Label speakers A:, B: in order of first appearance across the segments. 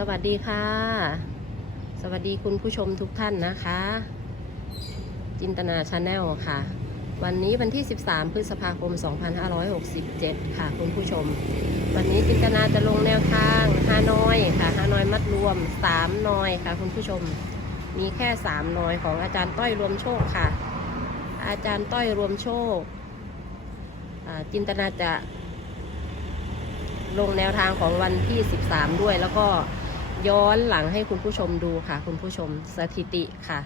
A: สวัสดีค่ะ สวัสดีคุณผู้ชมทุกท่านนะคะ จินตนาชาแนลค่ะ วันนี้วันที่ 13 พฤษภาคม 2567 ค่ะคุณผู้ชม วันนี้จินตนาจะลงแนวทางฮานอยค่ะฮานอยมัดรวม 3นอยค่ะ คุณผู้ชม มีแค่ 3นอยของอาจารย์ต้อยรวมโชคค่ะ อาจารย์ต้อยรวมโชค จินตนาจะลงแนวทางของวันที่ 13 ด้วยแล้วก็ ย้อนหลังให้คุณผู้ชมดูค่ะ คุณผู้ชมสถิติค่ะ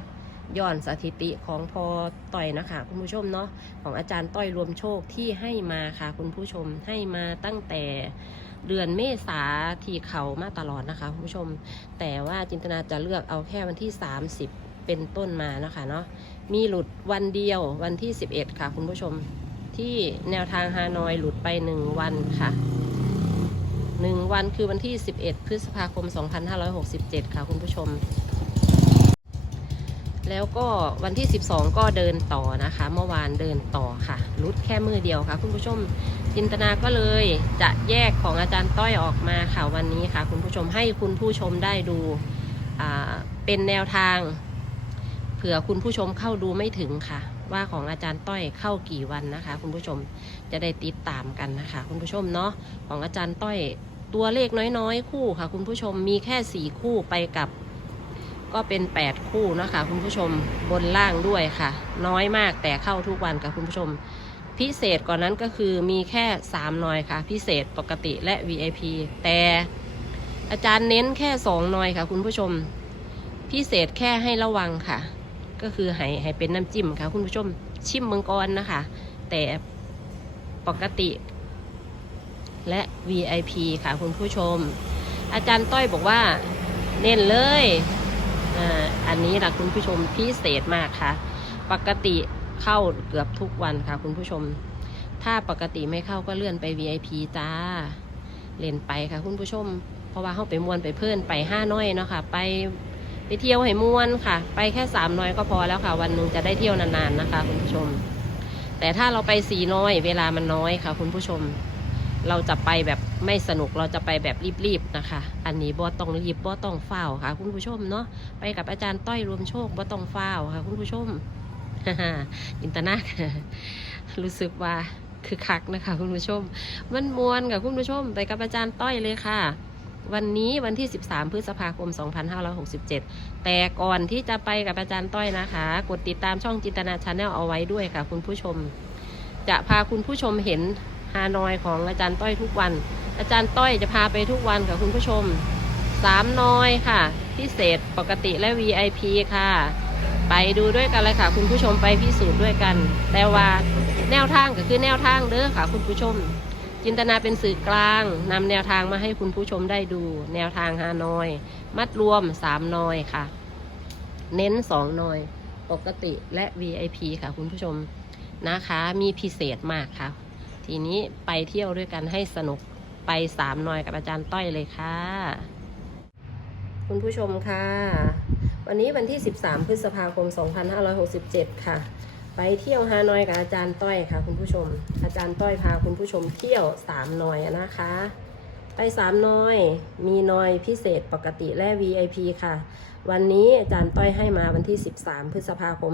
A: ย้อนสถิติของพอต่อยนะคะ คุณผู้ชมเนาะของอาจารย์ต้อยรวมโชคที่ให้มาค่ะ คุณผู้ชมให้มาตั้งแต่เดือนเมษาที่เขามาตลอดนะคะคุณผู้ชม แต่ว่าจินตนาจะเลือกเอาแค่วันที่ 30 เป็นต้นมานะคะเนาะมีหลุดวันเดียววันที่ 11 ค่ะ คุณผู้ชมที่แนวทางฮานอยหลุดไป 1 วันค่ะ หนึ่งวันคือวันที่ 11 พฤษภาคม 2567 ค่ะคุณผู้ชม แล้วก็วันที่ 12 ก็เดินต่อนะคะ เมื่อวานเดินต่อค่ะรุดแค่มือเดียวค่ะ คุณผู้ชมจินตนาก็เลยจะแยกของอาจารย์ต้อยออกมาค่ะวันนี้ค่ะ คุณผู้ชมให้คุณผู้ชมได้ดูเป็นแนวทาง เผื่อคุณผู้ชมเข้าดูไม่ถึงค่ะ ว่าของอาจารย์ต้อยเข้ากี่วันนะคะ คุณผู้ชมจะได้ติดตามกันนะคะ คุณผู้ชมเนาะของอาจารย์ต้อยตัวเลขน้อยๆ คู่ค่ะ คุณผู้ชมมีแค่สี่คู่ไปกับ ก็เป็น8คู่นะคะ คุณผู้ชมบนล่างด้วยค่ะ น้อยมากแต่เข้าทุกวันค่ะคุณผู้ชม พิเศษกว่านนั้นก็คือมีแค่3นอยค่ะ พิเศษปกติและ VIP แต่อาจารย์เน้นแค่2นอยค่ะ คุณผู้ชม พิเศษแค่ให้ระวังค่ะ ก็คือให้ให้เป็นน้ำจิ้มค่ะ คุณผู้ชมชิมเมืองกรนะคะ แต่ปกติ และ VIP ค่ะคุณผู้ชม อาจารย์ต้อยบอกว่า เน้นเลยอันนี้ล่ะคุณผู้ชมพิเศษมากค่ะ ปกติเข้าเกือบทุกวันค่ะ คุณผู้ชม ถ้าปกติไม่เข้าก็เลื่อนไป VIP จ้าเล่นไปค่ะ คุณผู้ชม เพราะว่าเข้าไปมวนไปเพื่อนไปห้าน้อยเนาะค่ะ ไป ไปเที่ยวให้มวนค่ะ ไปแค่สามน้อยก็พอแล้วค่ะ วันหนึ่งจะได้เที่ยวนานๆนะคะ คุณผู้ชม แต่ถ้าเราไปสีน้อย เวลามันน้อยค่ะ คุณผู้ชม เราจะไปแบบไม่สนุกเราจะไปแบบรีบๆนะคะ อันนี้บ่ต้องรีบบ่ต้องเฝ้าค่ะ คุณผู้ชมเนาะไปกับอาจารย์ต้อยรวมโชคบ่ต้องเฝ้าค่ะ คุณผู้ชมอินเตอร์นารู้สึกว่าคือคักนะคะ คุณผู้ชม มันมวนกับคุณผู้ชม ไปกับอาจารย์ต้อยเลยค่ะ วันนี้วันที่ 13 พฤษภาคม 2567 แต่ก่อนที่จะไปกับอาจารย์ต้อยนะคะ กดติดตามช่องจินตนาชาแนลเอาไว้ด้วยค่ะ คุณผู้ชม จะพาคุณผู้ชมเห็นฮานอยของอาจารย์ต้อยทุกวัน อาจารย์ต้อยจะพาไปทุกวันกับคุณผู้ชมสามนอยค่ะ พิเศษปกติและ VIP ค่ะ ไปดูด้วยกันเลยค่ะ คุณผู้ชมไปพิสูจน์ด้วยกัน แต่ว่าแนวทางก็คือแนวทางเด้อค่ะ คุณผู้ชม จินตนาเป็นสื่อกลางนำแนวทางมาให้คุณผู้ชมได้ดู แนวทางฮานอย มัดรวมสามนอยค่ะ เน้นสองนอย ปกติและ VIP ค่ะคุณผู้ชมนะคะ มีพิเศษมากค่ะ ทีนี้ไปเที่ยวด้วยกันให้สนุกไปสามนอยกับอาจารย์ต้อยเลยค่ะ คุณผู้ชมค่ะ วันนี้วันที่ 13 พฤษภาคม 2567 ค่ะ ไปเที่ยวฮานอยกับอาจารย์ต้อยค่ะ คุณผู้ชม อาจารย์ต้อยพาคุณผู้ชมเที่ยวสามนอยนะคะ ไปสามนอย มีนอยพิเศษปกติและ VIP ค่ะ วันนี้อาจารย์ต้อยให้มาวันที่ 13 พฤษภาคม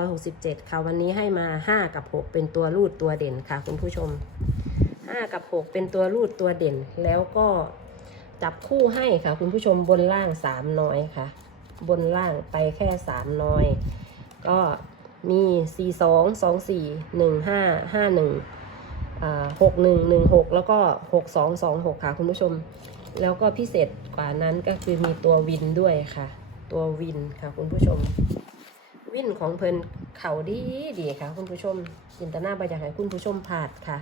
A: 2567 ค่ะ วันนี้ให้มา 5 กับ 6 เป็นตัวรูดตัวเด่นค่ะ คุณผู้ชม 5 กับ 6 เป็นตัวรูดตัวเด่น แล้วก็จับคู่ให้ค่ะ คุณผู้ชมบนล่าง3น้อยค่ะ บนล่างไปแค่3น้อย ก็ มี4 2 2 4 1 5 5 1อ่า6 1 1 6แล้วก็6 2 2 6ค่ะคุณผู้ชม แล้วก็พิเศษกว่านั้นก็คือมีตัววินด้วยค่ะ ตัววินค่ะคุณผู้ชม วินของเพลินเขาดีดีค่ะ คุณผู้ชมจินตนาบอยากให้คุณผู้ชมผ่านค่ะ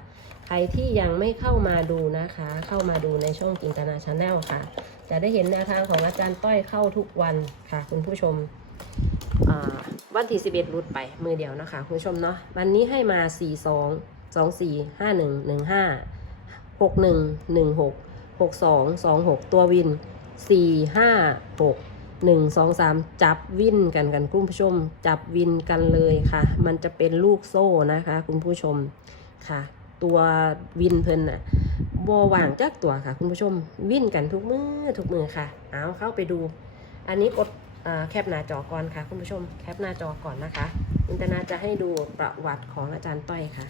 A: ใครที่ยังไม่เข้ามาดูนะคะ เข้ามาดูในช่องจินตนาชาแนลค่ะ จะได้เห็นแนวทางของอาจารย์ต้อยเข้าทุกวันค่ะ คุณผู้ชมอ่า วันที่11รุดไปมือเดียวนะคะคุณผู้ชมเนาะวันนี้ให้มา4 2 2 4 5 1 1 5 6 1 1 6 6 2 2 6ตัววิน4 5 6หนึ่งสองสามจับวินกันกันคุณผู้ชม จับวินกันเลยค่ะ มันจะเป็นลูกโซ่นะคะ คุณผู้ชมค่ะ ตัววินเพิ่นน่ะบว่างจักตัวค่ะ คุณผู้ชม วินกันทุกมือทุกมือค่ะ เอาเข้าไปดู อันนี้กด แคปหน้าจอก่อนค่ะ คุณผู้ชมแคปหน้าจอก่อนนะคะอินตน็ตจะให้ดูประวัติของอาจารย์ต้อยค่ะ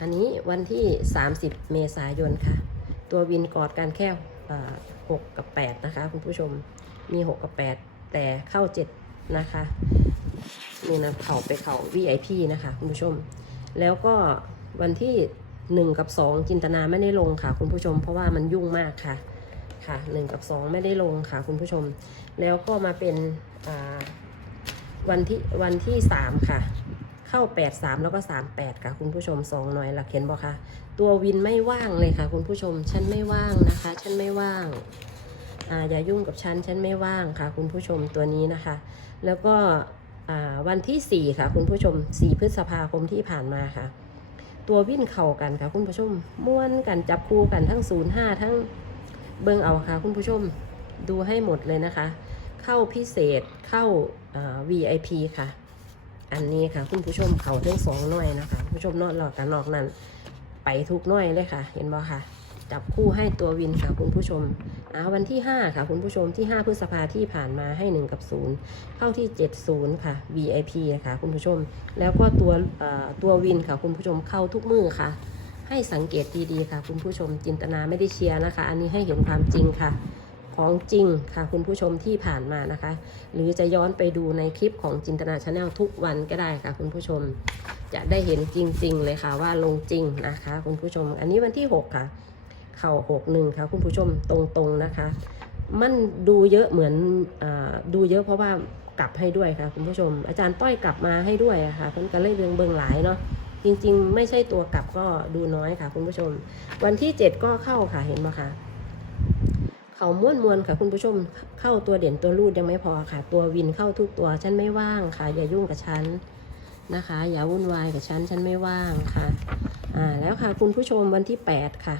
A: อันนี้วันที่ 30 เมษายนค่ะ ตัววินกอดกันแค่อ่า6กับ 8 นะคะ คุณผู้ชมมี 6 กับ 8 แต่เข้า 7 นะคะนี่นะเข่าไปเข่า VIP นะคะ คุณผู้ชม แล้วก็วันที่ 1 กับ 2 จินตนาไม่ได้ลงค่ะ คุณผู้ชมเพราะว่ามันยุ่งมากค่ะ ค่ะ1กับ 2 ไม่ได้ลงค่ะคุณผู้ชม แล้วก็มาเป็นวันที่วันที่3ค่ะ เข้า 8 3 แล้วก็ 3 8 ค่ะ คุณผู้ชม 2 หน่อยหลักเห็นบอกค่ะ ตัววินไม่ว่างเลยค่ะ คุณผู้ชม ฉันไม่ว่างนะคะ ฉันไม่ว่างอาอย่ายุ่งกับฉัน ฉันไม่ว่างค่ะ คุณผู้ชมตัวนี้นะคะ แล้วก็วันที่ 4 ค่ะ คุณผู้ชม 4 พฤษภาคมที่ผ่านมาค่ะ ตัววิ่นเข่ากันค่ะ คุณผู้ชมม้วนกันจับคู่กันทั้ง 05 ทั้ง เบิงเอาค่ะคุณผู้ชมดูให้หมดเลยนะคะ เข้าพิเศษเข้าา VIP ค่ะ อันนี้ค่ะ คุณผู้ชมเขาทั้งสองหน่วยนะคะคุณผู้ชมนอกหลอกกันนอกนั้นไปทุกหน่วยเลยค่ะ เห็นบ่ค่ะ จับคู่ให้ตัววินค่ะคุณผู้ชมอาวันที่ 5 ค่ะ คุณผู้ชมที่ 5 พฤษภาที่ผ่านมาให้ 1 กับ 0 เข้าที่ 70 ค่ะ VIP นะคะคุณผู้ชม แล้วก็ตัวตัววินค่ะคุณผู้ชมเข้าทุกมือค่ะ ให้สังเกตดีๆค่ะ คุณผู้ชมจินตนาไม่ได้เชียร์นะคะ อันนี้ให้เห็นความจริงค่ะ ของจริงค่ะ คุณผู้ชมที่ผ่านมานะคะ หรือจะย้อนไปดูในคลิปของจินตนาชาแนลทุกวันก็ได้ค่ะ คุณผู้ชมจะได้เห็นจริง ๆ เลยค่ะว่าลงจริงนะคะ คุณผู้ชม อันนี้วันที่ 6 ค่ะ เข่าหกหนึ่งค่ะ คุณผู้ชมตรงๆนะคะ มันดูเยอะเหมือนอดูเยอะเพราะว่ากลับให้ด้วยค่ะ คุณผู้ชม อาจารย์ต้อยกลับมาให้ด้วยะค่ะเพิ่นก็เลยเบิงเบิงหลายเนาะ จริงๆ ไม่ใช่ตัวกลับก็ดูน้อยค่ะคุณผู้ชม วันที่ 7 ก็เข้าค่ะเห็นไหมคะเขาม้วนมวนค่ะคุณผู้ชมเข้าตัวเด่นตัวรูดยังไม่พอค่ะ ตัววินเข้าทุกตัวฉันไม่ว่างค่ะ อย่ายุ่งกับฉันนะคะ อย่าวุ่นวายกับฉันฉันไม่ว่างค่ะอ่าแล้วค่ะคุณผู้ชมวันที่ 8 ค่ะ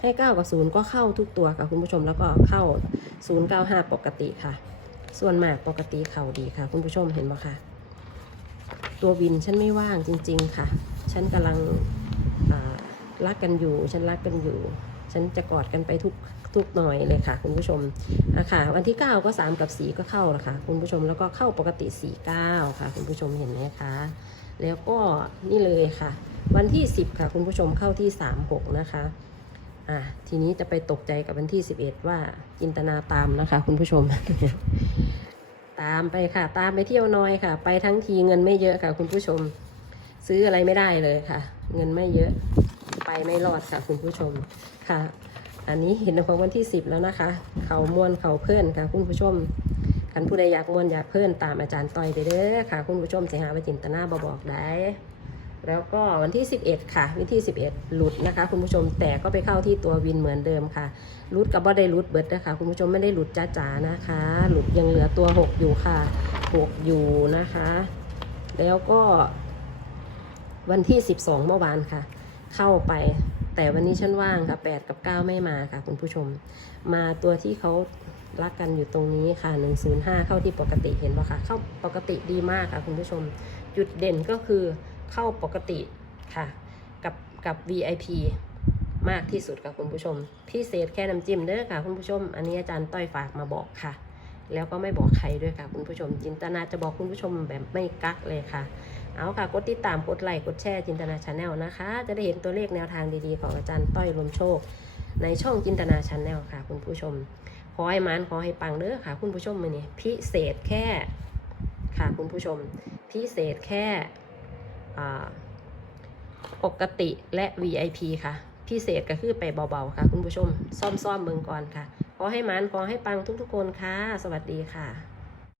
A: ให้ 9 กับ 0 ก็เข้าทุกตัวค่ะคุณผู้ชมแล้วก็เข้า 095 ปกติค่ะ ส่วนมากปกติเข่าดีค่ะ คุณผู้ชมเห็นไหมคะตัววินฉันไม่ว่างจริง ๆ ค่ะ ฉันกำลังรักกันอยู่ ฉันรักกันอยู่ ฉันจะกอดกันไปทุกทุกหน่อยเลยค่ะ คุณผู้ชมอะค่ะ วันที่ 9 ก็ 3 กับ 4 ก็เข้าแล้วค่ะ คุณผู้ชมแล้วก็เข้าปกติ 49 ค่ะ คุณผู้ชมเห็นไหมคะ แล้วก็นี่เลยค่ะ วันที่ 10 ค่ะ คุณผู้ชมเข้าที่ 36 นะคะอะทีนี้จะไปตกใจกับวันที่ 11 ว่าจินตนาตามนะคะ คุณผู้ชม ตามไปค่ะ ตามไปเที่ยวน้อยค่ะ ไปทั้งทีเงินไม่เยอะค่ะ คุณผู้ชม ซื้ออะไรไม่ได้เลยค่ะ เงินไม่เยอะไปไม่รอดค่ะคุณผู้ชมค่ะ อันนี้เห็นของวันที่ 10 แล้วนะคะ เขาม้วนเขาเพื่อนค่ะ คุณผู้ชมกันผู้ใดอยากม้วนอยากเพื่อนตามอาจารย์ต่อยไปเด้อค่ะ คุณผู้ชมจะหาไปจินตนาบบอกได้แล้วก็วันที่ 11 ค่ะ วันที่ 11 หลุดนะคะ คุณผู้ชมแต่ก็ไปเข้าที่ตัววินเหมือนเดิมค่ะหลุดกับบ่ได้หลุดเบิดนะคะ คุณผู้ชมไม่ได้หลุดจ้าจ๋านะคะ หลุดยังเหลือตัว 6 อยู่ค่ะ 6 อยู่นะคะ แล้วก็ วันที่ 12 เมื่อวานค่ะ เข้าไป แต่วันนี้ฉันว่างค่ะ 8 กับ 9 ไม่มาค่ะ คุณผู้ชม มาตัวที่เขารักกันอยู่ตรงนี้ค่ะ 105 เข้าที่ปกติเห็นป่ะคะเข้าปกติดีมากค่ะ คุณผู้ชม จุดเด่นก็คือเข้าปกติค่ะ กับกับ VIP มากที่สุดค่ะคุณผู้ชม พิเศษแค่น้ำจิ้มเด้อค่ะ คุณผู้ชม อันนี้อาจารย์ต้อยฝากมาบอกค่ะ แล้วก็ไม่บอกใครด้วยค่ะ คุณผู้ชมจินตนาจะบอกคุณผู้ชมแบบไม่กักเลยค่ะ เอาค่ะ กดติดตาม กดไลค์ กดแชร์จินตนาชาแนลนะคะ จะได้เห็นตัวเลขแนวทางดีๆ ของอาจารย์ต้อยรวมโชค ในช่องจินตนาชาแนลค่ะ คุณผู้ชม ขอให้มันขอให้ปังเด้อค่ะ คุณผู้ชมมือนี้พิเศษแค่ค่ะคุณผู้ชม พิเศษแค่ปกติและ VIP ค่ะ พิเศษก็คือไปเบาๆค่ะ คุณผู้ชม ซ่อมๆเมืองก่อนค่ะ ขอให้มันขอให้ปังทุกๆคนค่ะ สวัสดีค่ะ